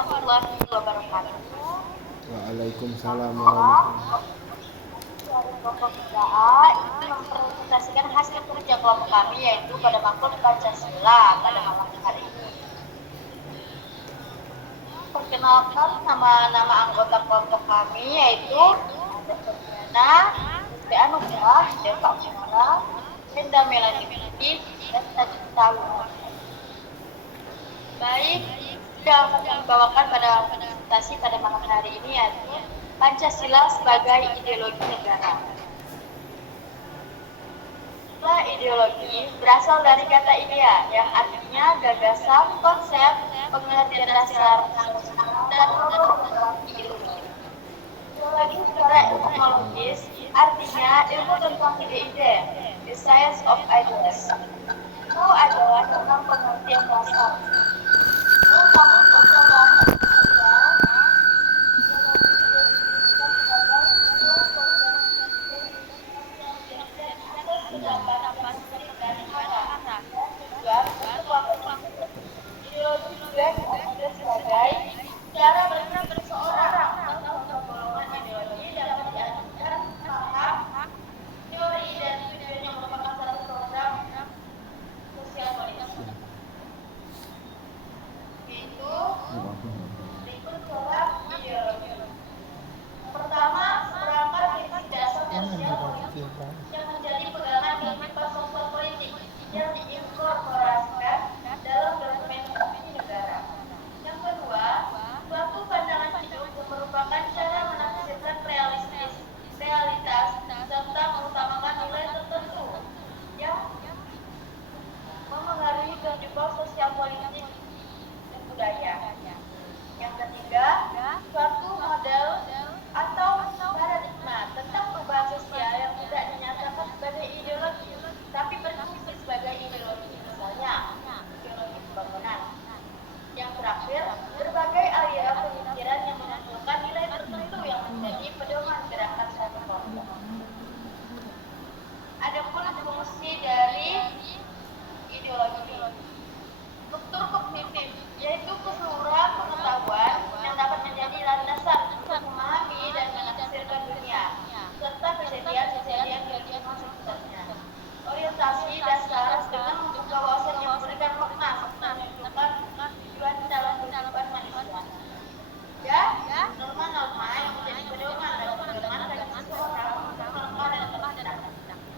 warahmatullahi wabarakatuh. Waalaikumsalam warahmatullahi. Dari kelompok 3A ini mempresentasikan hasil kerja kelompok kami yaitu pada matkul Pancasila pada malam hari ini. Perkenalkan nama-nama anggota kelompok kami yaitu ada Febriana, Lutfi Anugrah, Deva Kumara, Enda Melani Fitri, dan Najita Wina. Baik, yang akan kami bawakan pada presentasi pada malam hari ini yaitu Pancasila sebagai ideologi negara. Istilah ideologi berasal dari kata idea yang artinya gagasan, konsep, pengertian dasar, dan metodologi ilmu. Ideologi secara etimologis artinya ilmu tentang ide-ide, the science of ideas. Itu adalah tentang pengertian dasar. Namun bahasa Indonesia ideologi juga diartikan sebagai cara berpikir seseorang atau golongan ideologi dapat diartikan paham, teori dan tujuan yang merupakan satu program sosial politik. Yaitu berikut program ideologi. Pertama, seperangkat prinsip dasar sosial politik yang menjadi pegangan prinsip sosial politik yang diinkorporasikan dalam dokumen negara. Yang kedua, suatu pandangan hidup yang merupakan cara menafsirkan realitas serta mengutamakan nilai tertentu yang memengaruhi kehidupan sosial politik dan budaya. Yang ketiga, suatu model atau paradigma tentang perubahan sosial yang tidak dinyatakan sebagai ideologi, tapi berfungsi sebagai ideologi, misalnya ideologi pembangunan. Yang terakhir, berbagai aliran pemikiran yang memunculkan nilai tertentu yang menjadi pedoman gerakan suatu kelompok. Adapun fungsi dari ideologi, struktur kognitif, yaitu keseluruhan pengetahuan yang dapat menjadi landasan untuk memahami dan menafsirkan dunia, serta kejadian-kejadian di lingkungan sekitarnya. Orientasi dasar dengan membuka wawasan yang memberikan makna serta menentukan tujuan dalam kehidupan manusia. Ya, norma-norma yang menjadi pedoman dalam pedoman bagi seseorang untuk melangkah dan bertindak.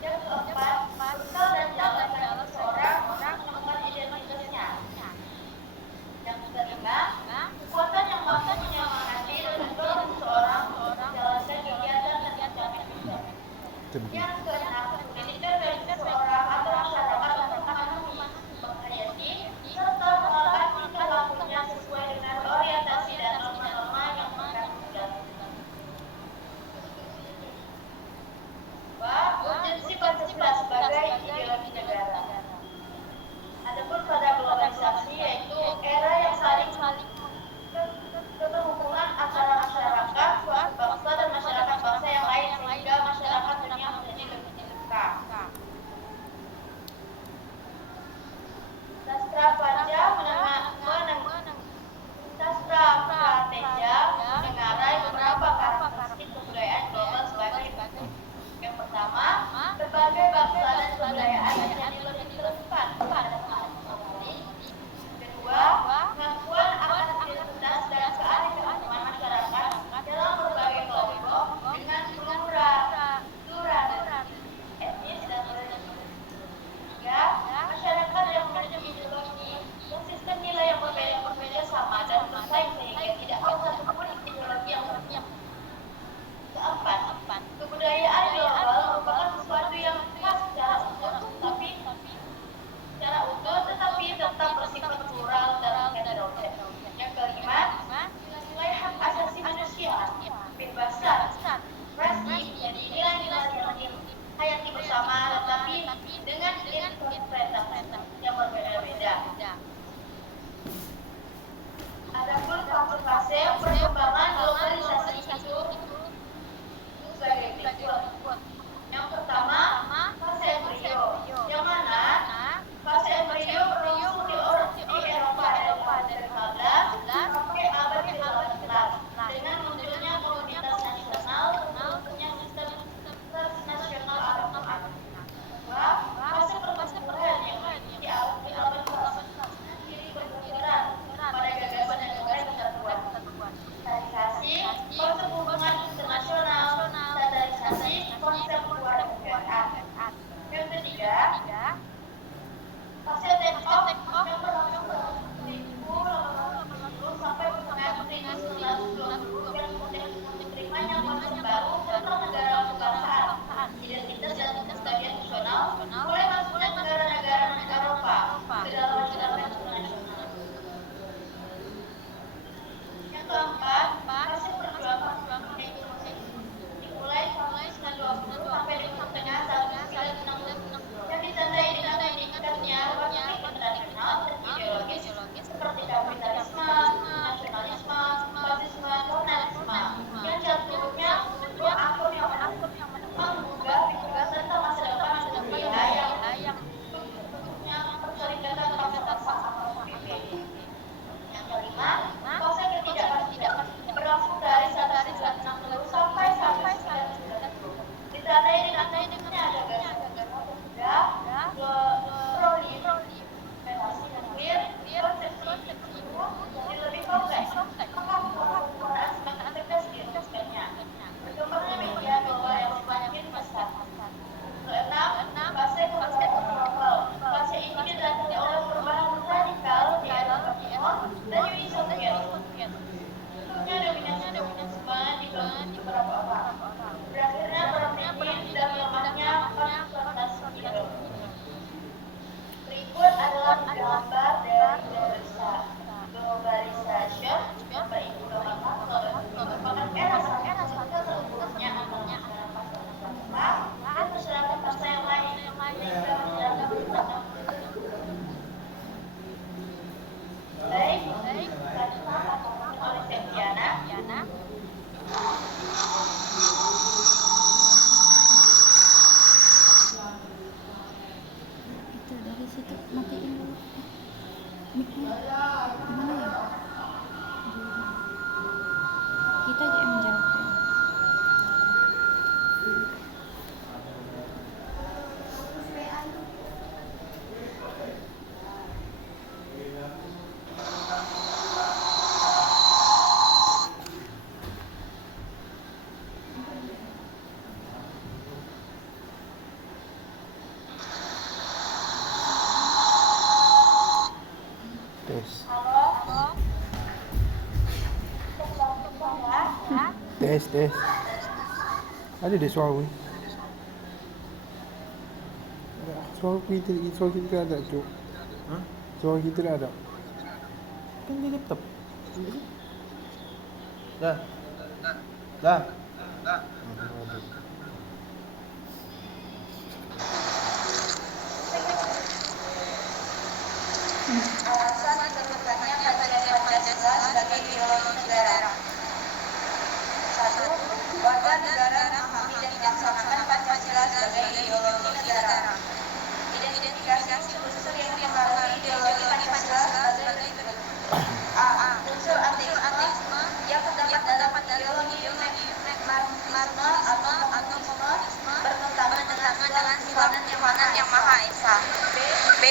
Yang keempat, bekal dan jalan bagi seseorang untuk menemukan identitasnya. Yang kelima, kekuatan yang mampu menyemangati dan mendorong seseorang untuk menjalankan kegiatan dan mencapai tujuan. Yang keenam, mendidik bagi seseorang atau masyarakat untuk memahami, menghayati, serta mengelola tingkah lakunya sesuai dengan orientasi dan norma-norma yang terkandung dalam. Urgensi Pancasila sebagai ideologi negara. Adapun pada globalisasi yaitu era yang saling keterhubungan antara masyarakat suatu bangsa dan masyarakat bangsa yang lain sehingga masyarakat dunia menjadi lebih terbuka. Sastra Panca Sastra Prateja menengarai beberapa karakteristik kebudayaan global sebagai berikut. Yang pertama, berbagai bangsa dan kebudayaan menjadi lebih terlibat pada masing-masing. Kedua, pengakuan akan identitas dan keanekaragaman masyarakat dalam berbagai kelompok dengan pluralitas etnis dan religius. Tiga, masyarakat yang memiliki ideologi dan sistem nilai yang berbeda sama dan bersaing sehingga tidak ada satupun ideologi yang berpihak. Keempat, kebudayaan global merupakan sesuatu yang khas secara utuh tetapi tetap bersifat plural dan heterogen. Yang kelima, nilai hak asasi manusia, kebebasan, presi menjadi nilai-nilai yang dihayati bersama tetapi dengan interpretasi yang berbeda-beda. Adapun fase perkembangan globalisasi itu sebagai berikut. Yang pertama, fase embrio, yang mana fase embrio berlangsung di Eropa pada abad ke-15 sampai abad miknya gimana ya? Kita aja yang menjawab ya. Tes. Halo, ya. Tes. Ada deh suara gue. Suara kita ada, Cuk. Hah? Suara kita ada. Kan di laptop. Dah. Dah. Ada. Alasan ditemukannya kajian Pancasila sebagai ideologi negara. 1. Warga negara memahami dan melaksanakan Pancasila sebagai ideologi negara. Identifikasi unsur yang mempengaruhi ideologi Pancasila sebagai berikut. A. Unsur ateisme yang terdapat dalam ideologi marxisme atau komunisme bertentangan dengan sila ketuhanan yang Maha Esa. B.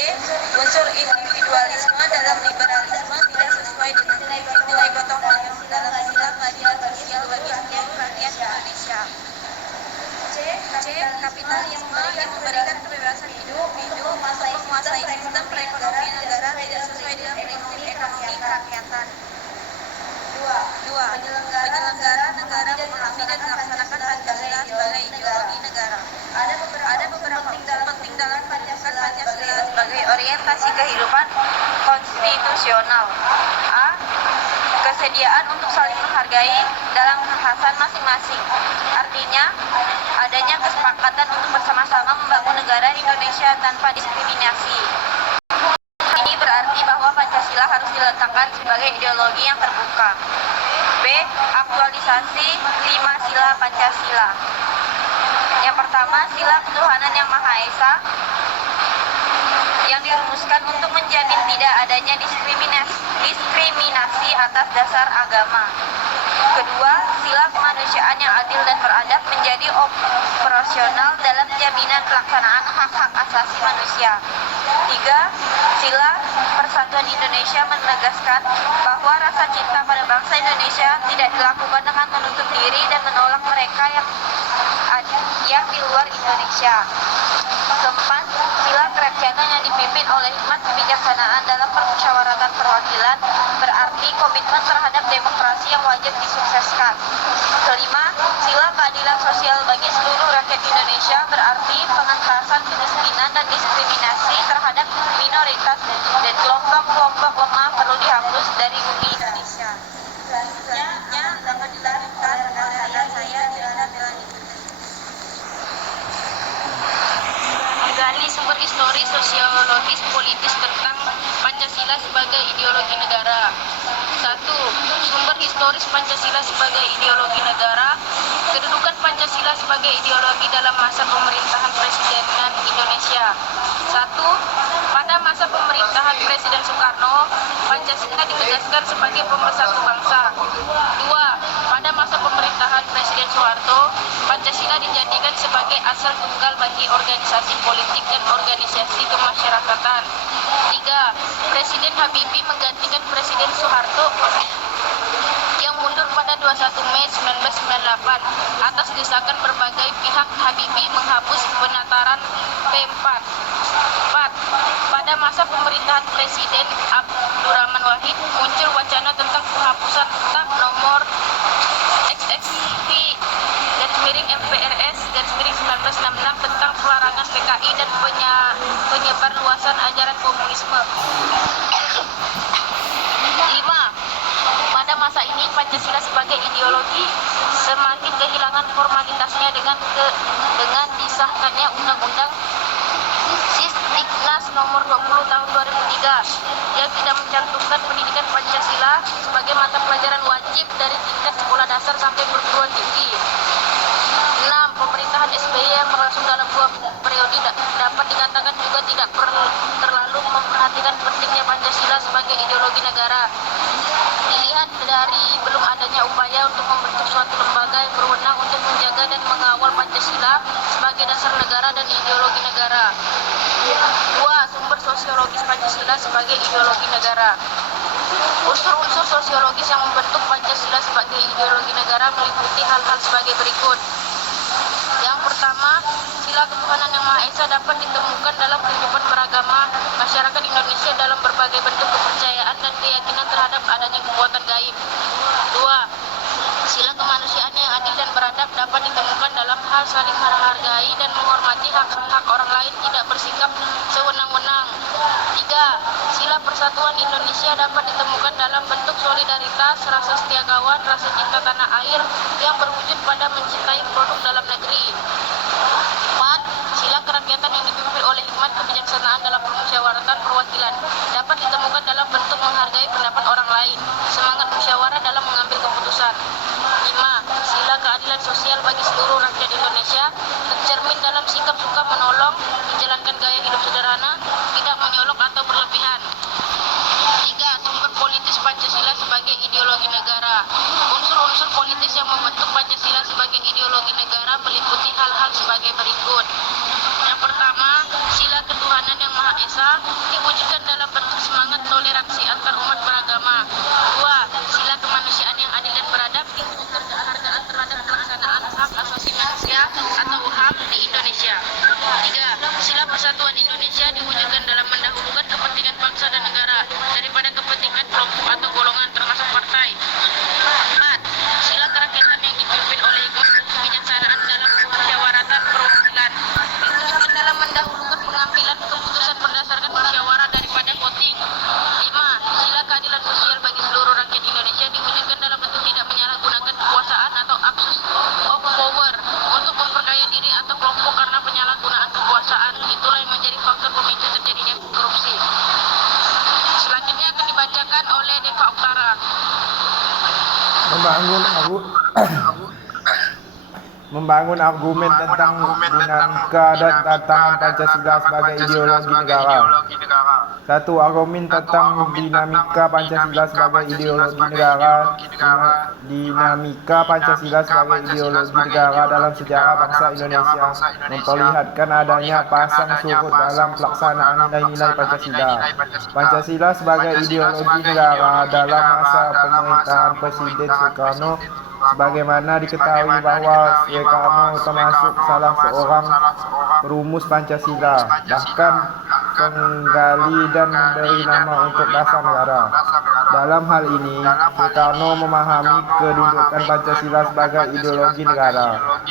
Unsur individualisme dalam liberalisme tidak sesuai dengan nilai gotong royong dalam sila keadilan sosial bagi setiap rakyat Indonesia. C. Kapitalisme yang memberikan kebebasan hidup menguasai sistem perekonomian negara tidak sesuai dengan prinsip ekonomi kerakyatan. 2. Penyelenggara negara memahami dan melaksanakan Pancasila sebagai ideologi negara. Ada beberapa unsur penting dalam Pancasila sebagai orientasi kehidupan konstitusional. A. Kesediaan untuk saling menghargai dalam kekhasan masing-masing. Artinya, adanya kesepakatan untuk bersama-sama membangun negara Indonesia tanpa diskriminasi. Ini berarti bahwa Pancasila harus diletakkan sebagai ideologi yang terbuka. B. Aktualisasi 5 sila Pancasila. Yang pertama, sila ketuhanan yang Maha Esa yang dirumuskan untuk menjamin tidak adanya diskriminasi atas dasar agama. Kedua, sila kemanusiaan yang adil dan beradab menjadi operasional dalam jaminan pelaksanaan hak-hak asasi manusia. 3. Sila Persatuan Indonesia menegaskan bahwa rasa cinta pada bangsa Indonesia tidak dilakukan dengan menutup diri dan menolak mereka yang di luar Indonesia. Keempat, sila kerakyatan yang dipimpin oleh hikmat kebijaksanaan dalam permusyawaratan perwakilan berarti komitmen terhadap demokrasi yang wajib disukseskan. Kelima, sila keadilan sosial bagi seluruh rakyat Indonesia berarti pengentasan kemiskinan dan diskriminasi terhadap minoritas dan kelompok-kelompok lemah perlu dihapus dari bumi Indonesia. Selanjutnya dapat dilanjutkan oleh saya Dirana Melani. Menggali sumber historis, sosiologis, politis tentang Pancasila sebagai ideologi negara. 1. Sumber historis Pancasila sebagai ideologi negara. Kedudukan Pancasila sebagai ideologi dalam masa pemerintahan Presidenan Indonesia. 1. Pada masa pemerintahan Presiden Soekarno, Pancasila ditegaskan sebagai pemersatu bangsa. 2. Pada masa pemerintahan Presiden Soeharto, Pancasila dijadikan sebagai asal tunggal bagi organisasi politik dan organisasi kemasyarakatan. 3. Presiden Habibie menggantikan Presiden Soeharto yang mundur pada 21 Mei 1998 atas desakan berbagai pihak. Habibie menghapus penataran P4. 4. Pada masa pemerintahan Presiden Abdurrahman Wahid muncul wacana tentang penghapusan Tab Nomor XXV MPRS 1966 tentang pelarangan PKI dan penyebar luasan ajaran komunisme. 5. Pada masa ini Pancasila sebagai ideologi semakin kehilangan formalitasnya dengan disahkannya Undang-Undang Sisdiknas nomor 20 tahun 2003 yang tidak mencantumkan pendidikan Pancasila sebagai mata pelajaran wajib dari tingkat sekolah dasar sampai perguruan tinggi. 6. Pemerintahan SBY yang berlangsung dalam 2 periode dapat dikatakan juga tidak terlalu memperhatikan pentingnya Pancasila sebagai ideologi negara. Dilihat dari belum adanya upaya untuk membentuk suatu lembaga yang berwenang untuk menjaga dan mengawal Pancasila sebagai dasar negara dan ideologi negara. 2. Sumber sosiologis Pancasila sebagai ideologi negara. Unsur-unsur sosiologis yang membentuk Pancasila sebagai ideologi negara meliputi hal-hal sebagai berikut. Yang pertama, sila ketuhanan yang Maha Esa dapat ditemukan dalam kehidupan beragama masyarakat Indonesia dalam berbagai bentuk kepercayaan dan keyakinan terhadap adanya kekuatan gaib. 2. Sila kemanusiaan yang adil dan beradab dapat ditemukan dalam hal saling menghargai dan menghormati hak-hak orang lain, tidak bersikap sewenang-wenang. 3. Sila persatuan Indonesia dapat ditemukan dalam bentuk solidaritas, rasa setia kawan, rasa cinta tanah air yang berwujud pada mencintai produk dalam negeri. 4. Sila kerakyatan yang dipimpin oleh hikmat kebijaksanaan dalam permusyawaratan perwakilan dapat ditemukan dalam bentuk menghargai pendapat orang lain, semangat musyawarah dalam mengambil keputusan. 5. Sila keadilan sosial bagi seluruh rakyat Indonesia tercermin dalam sikap suka menolong, menjalankan gaya hidup sederhana, tidak menyolok atau berlebihan. 3. Sumber politis Pancasila sebagai ideologi negara. Unsur-unsur politis yang membentuk Pancasila sebagai ideologi negara meliputi hal-hal sebagai berikut. Yang pertama, sila ketuhanan yang Maha Esa diwujudkan dalam bentuk semangat toleransi antar umat beragama. 2. Sila kemanusiaan yang adil dan beradab diwujudkan kehargaan terhadap pelaksanaan hak asasi manusia atau HAM di Indonesia. 3. Sila persatuan Indonesia diwujudkan dalam mendahulukan kepentingan bangsa dan negara daripada kepentingan kelompok atau golongan termasuk partai. 4. Sila kerakyatan yang dipimpin oleh hikmat kebijaksanaan dalam musyawaratan perwakilan diwujudkan dalam mendahulukan pengambilan keputusan berdasarkan musyawarah daripada voting. 5. Sila keadilan sosial bagi seluruh rakyat Indonesia diwujudkan dalam bentuk tidak menyalahgunakan kekuasaan atau abuse of power untuk memperkaya diri atau kelompok karena penyalahgunaan kekuasaan. Itulah yang menjadi faktor pemicu terjadinya korupsi. Selanjutnya akan dibacakan oleh Deva Oktara. Membangun argumen tentang dinamika dan tantangan Pancasila sebagai ideologi negara. 1. Argumen tentang dinamika Pancasila sebagai ideologi negara. Dinamika Pancasila sebagai ideologi negara dalam sejarah bangsa Indonesia memperlihatkan adanya pasang surut dalam pelaksanaan nilai-nilai Pancasila. Pancasila sebagai ideologi negara dalam masa pemerintahan Presiden Soekarno, sebagaimana diketahui bahwa Soekarno termasuk salah seorang perumus Pancasila, bahkan penggali dan memberi nama untuk dasar negara. Dalam hal ini, Soekarno memahami kedudukan Pancasila sebagai ideologi negara.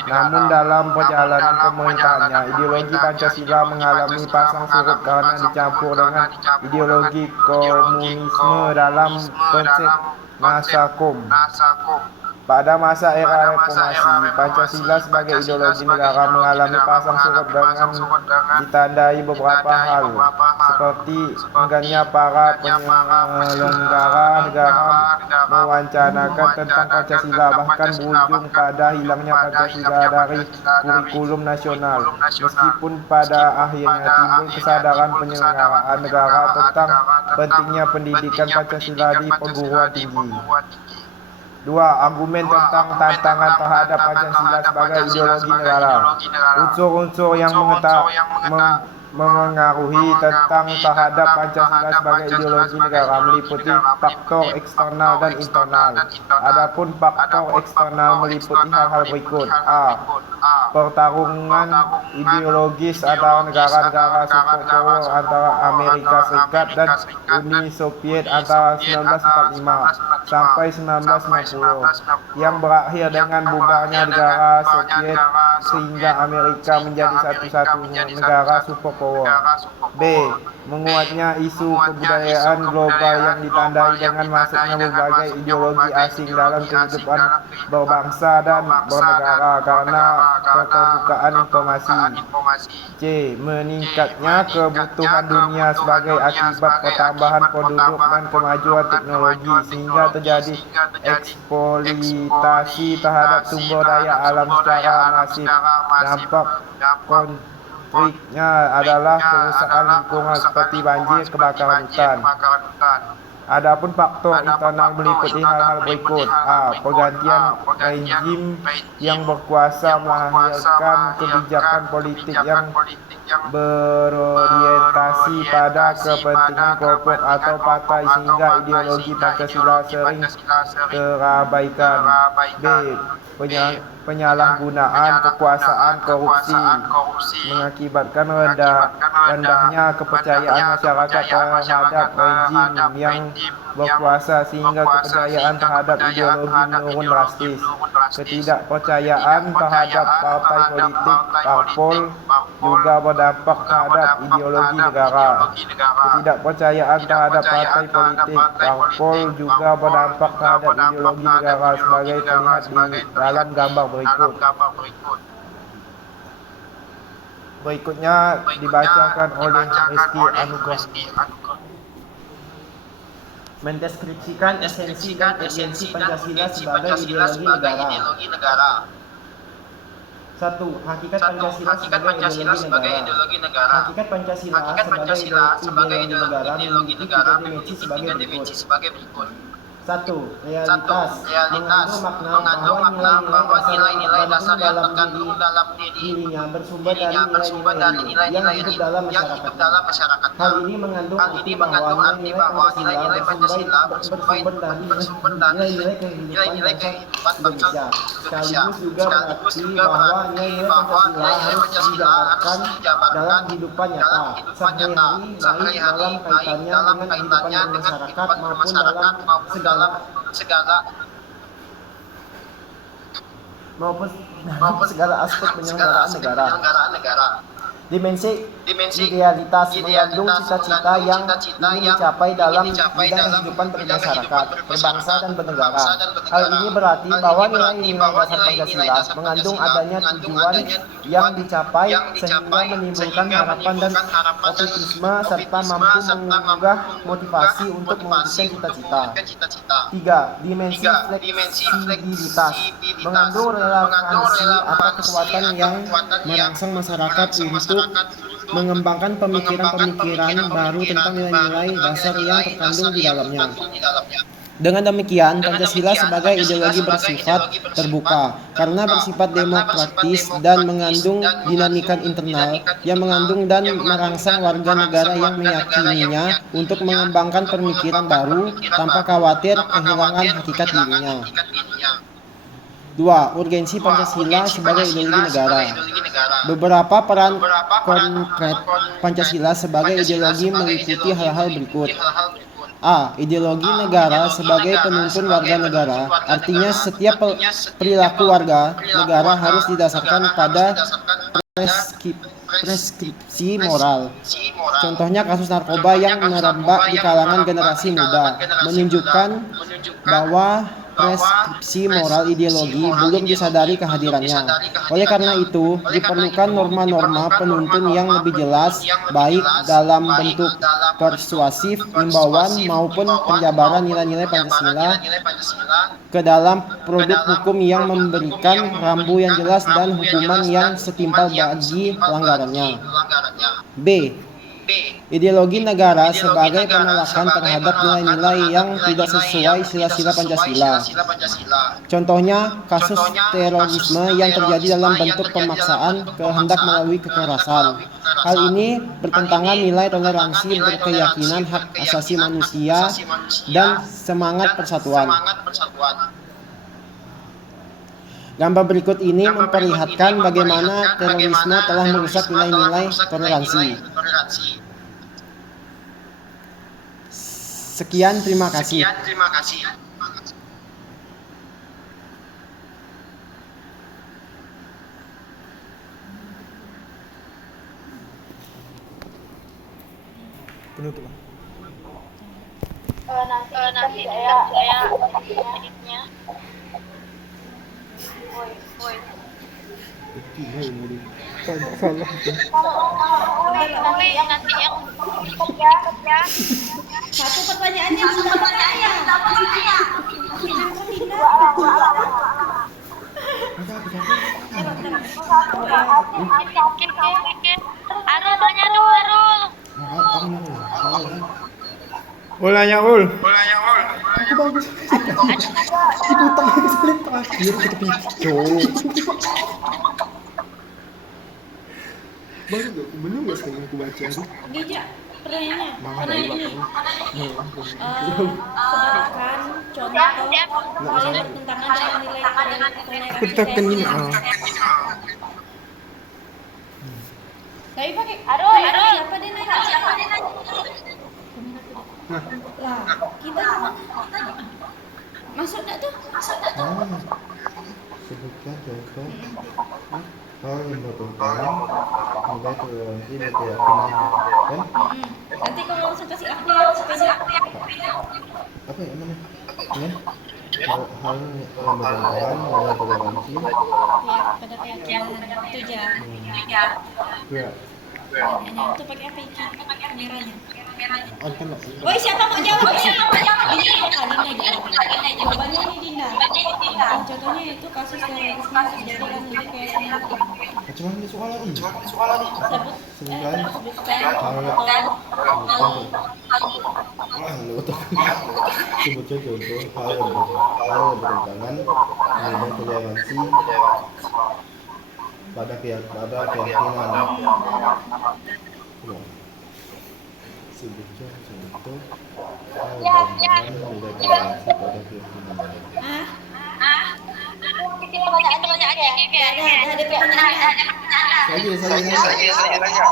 Namun dalam perjalanan pemerintahannya, ideologi Pancasila mengalami pasang surut karena dicampur dengan ideologi komunisme dalam konsep Nasakom. Pada masa era reformasi, Pancasila sebagai ideologi negara mengalami pasang surut dengan ditandai beberapa hal, seperti enggannya para penyelenggara negara mewacanakan tentang Pancasila, bahkan berujung pada hilangnya Pancasila dari kurikulum nasional. Meskipun pada akhirnya timbul kesadaran penyelenggaraan negara tentang pentingnya pendidikan Pancasila di perguruan tinggi. 2. Argumen tentang tantangan terhadap Pancasila sebagai ideologi negara. Unsur-unsur yang memengaruhi tentang terhadap Pancasila sebagai ideologi negara meliputi faktor eksternal dan internal. Adapun faktor eksternal meliputi hal-hal berikut. A. Pertarungan ideologis antara negara-negara superpower antara Amerika Serikat dan Uni Soviet antara 1945 sampai 1990 yang berakhir dengan bubarnya negara Soviet sehingga Amerika menjadi satu-satunya negara superpower. B. Menguatnya isu kebudayaan global yang ditandai dengan masuknya berbagai ideologi asing dalam kehidupan berbangsa dan bernegara karena keterbukaan informasi. C. Meningkatnya kebutuhan dunia sebagai akibat pertambahan penduduk dan kemajuan teknologi sehingga terjadi eksploitasi terhadap sumber daya alam secara masif. Dampak konfliknya adalah kerusakan lingkungan seperti banjir, kebakaran hutan. Adapun faktor internal meliputi hal-hal berikut. A. Pergantian rezim yang berkuasa melahirkan kebijakan politik yang berorientasi pada kepentingan kelompok atau partai sehingga ideologi Pancasila sering terabaikan. B. Penyalahgunaan kekuasaan korupsi mengakibatkan rendahnya kepercayaan masyarakat terhadap rezim yang berkuasa sehingga kepercayaan terhadap ideologi menurun drastis. Ketidakpercayaan terhadap partai politik parpol juga berdampak terhadap ideologi negara. Ketidakpercayaan terhadap partai politik parpol juga berdampak terhadap ideologi negara sebagai terlihat di dalam gambar berikut. Berikutnya dibacakan oleh Rizky Anugrah. Mendeskripsikan esensi dan urgensi Pancasila sebagai ideologi negara. 1. Hakikat Pancasila sebagai ideologi negara. Hakikat Pancasila sebagai ideologi negara memiliki tiga dimensi sebagai berikut. 1. Realitas mengandung makna bahwa nilai-nilai dasar yang terkandung dalam dirinya bersumber dari nilai-nilai yang hidup dalam masyarakat. Hal ini mengandung arti bahwa nilai-nilai Pancasila bersumber dari nilai-nilai kehidupan bangsa Indonesia. Sekaligus juga berarti bahwa nilai-nilai Pancasila harus dijabarkan dalam kehidupan nyata sehari-hari, baik dalam kaitannya dengan kehidupan masyarakat maupun dalam segala aspek penyelenggaraan negara. Dimensi idealitas mengandung cita-cita yang ingin dicapai dalam bidang kehidupan bermasyarakat, berbangsa dan bernegara. Hal ini berarti bahwa nilai-nilai dasar Pancasila mengandung adanya tujuan yang dicapai sehingga menimbulkan harapan dan optimisme serta mampu mengunggah motivasi untuk mewujudkan cita-cita. 3. Dimensi fleksibilitas mengandung relevansi atau kekuatan yang merangsang masyarakat untuk mengembangkan pemikiran-pemikiran baru tentang nilai-nilai dasar yang terkandung di dalamnya. Dengan demikian, Pancasila sebagai ideologi bersifat terbuka karena bersifat demokratis dan mengandung dinamika internal yang mengandung dan merangsang warga negara yang meyakininya untuk mengembangkan pemikiran baru tanpa khawatir kehilangan hakikat dirinya. 2. Urgensi Pancasila sebagai ideologi negara. Beberapa peran konkret Pancasila sebagai ideologi meliputi hal-hal berikut. A. Ideologi negara sebagai penuntun warga negara. Artinya setiap perilaku warga negara harus didasarkan pada preskripsi moral. Contohnya kasus narkoba yang merebak di kalangan generasi muda menunjukkan bahwa preskripsi moral ideologi belum disadari kehadirannya. Oleh karena itu, diperlukan norma-norma penuntun yang lebih jelas, baik dalam bentuk persuasif, imbauan, maupun penjabaran nilai-nilai Pancasila ke dalam produk hukum yang memberikan rambu yang jelas dan hukuman yang setimpal bagi pelanggarannya. B. Ideologi negara sebagai penolakan terhadap nilai-nilai yang tidak sesuai sila-sila Pancasila. Contohnya, kasus terorisme yang terjadi dalam bentuk pemaksaan kehendak melalui kekerasan. Hal ini bertentangan nilai toleransi, berkeyakinan hak asasi manusia, dan semangat persatuan. Gambar berikut ini memperlihatkan bagaimana terorisme telah merusak nilai-nilai toleransi. Sekian, terima kasih. Penutup. Nanti saya editnya. Woi. Nanti yang kerja. Satu pertanyaannya sudah pertanyaan. Dua. Ul nanya Ul. Aku bagus. Diputar lagi sekali terakhir ke tepi. Cowok. Baru gak? Bener gak sekarang aku baca tuh? Gija, pertanyaannya. Mana Pertanyaan dari ini. belakang? Sebutkan contoh hal yang bertentangan dengan nilai toleransi Tekan ini. Tapi pakai Aduh. siapa dia nanya? Nah, Lah, kita gimana? Masuk enggak tuh? sebutkan contoh hal yang bertentangan nilai toleransi dan keyakinan, kan? Nanti kalau langsung kasih aku ya, sepeda. Apa ya mana? Ya? Hal yang bertentangan nilai toleransi. Ya, pada keyakinan itu aja. Ya. Pertanyaannya itu pakai apa iki? Kameranya. Kan lah. Woi, siapa mau jawab? Dina aja. Jawabannya ini Dina. Contohnya itu kasus terorisme yang terjadi dalam negeri keyakinan. Macam mana soalan? Sebutkan Sebutkan contoh hal yang bertentangan nilai toleransi pada keyakinan. Sebutkan contoh hal yang bertentangan nilai toleransi pada keyakinan. Bikin pertanyaan ya. Ada pertanyaan. Saya nanya.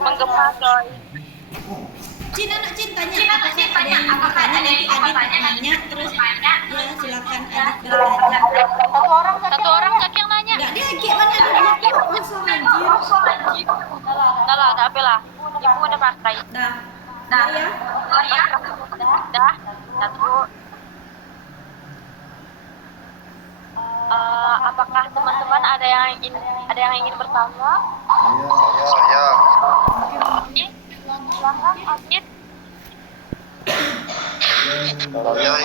Menggema coy. Cin tanya apakah ada yang mau bertanya, nanti Adit nanya terus ya silakan Adit bertanya. Satu orang kak yang nanya. Enggak dia kayak mana dia kosong anjir. Dah lah, tapi lah. Ibu udah pakai. Dah ya. Dah. Satu. Apakah teman-teman ada yang ingin bertanya? Saya Silakan Adit.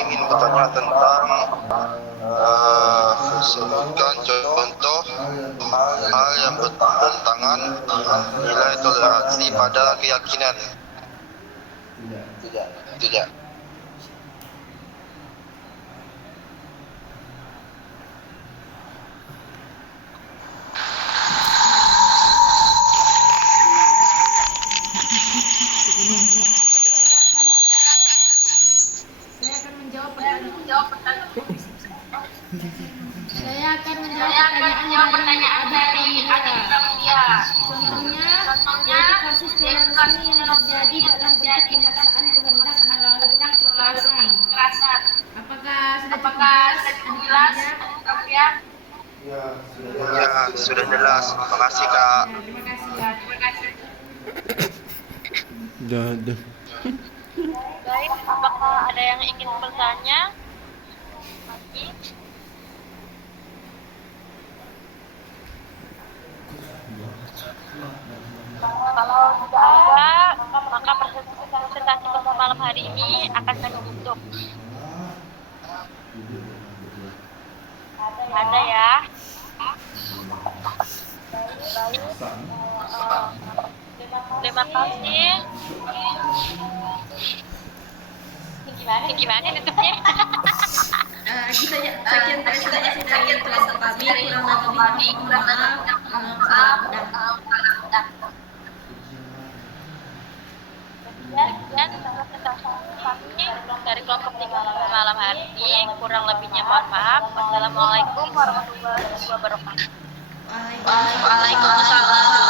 ingin bertanya tentang sebutkan contoh hal yang bertentangan nilai toleransi pada keyakinan. Tidak. Saya akan menjawab pertanyaan dari Adit Pramudia. Contohnya yaitu kasus terorisme yang terjadi dalam bentuk pemaksaan kehendak melalui kekerasan. Apakah sudah jelas? Ya. Ya, sudah jelas. Terima kasih, Kak. Terima kasih. Dah. Baik, apakah ada yang ingin bertanya? Lagi? Kalau tidak ada, maka presentasi pada malam hari ini akan kami tutup. Ada ya? Terima kasih. Gimana tutupnya? Gitu ya, sekian presentasi dari kelompok kami, kurang lebih mohon maaf. Sekian presentasi kami dari kelompok 3 malam hari ini, kurang lebihnya mohon maaf. Wassalamualaikum warahmatullahi wabarakatuh. Waalaikumsalam.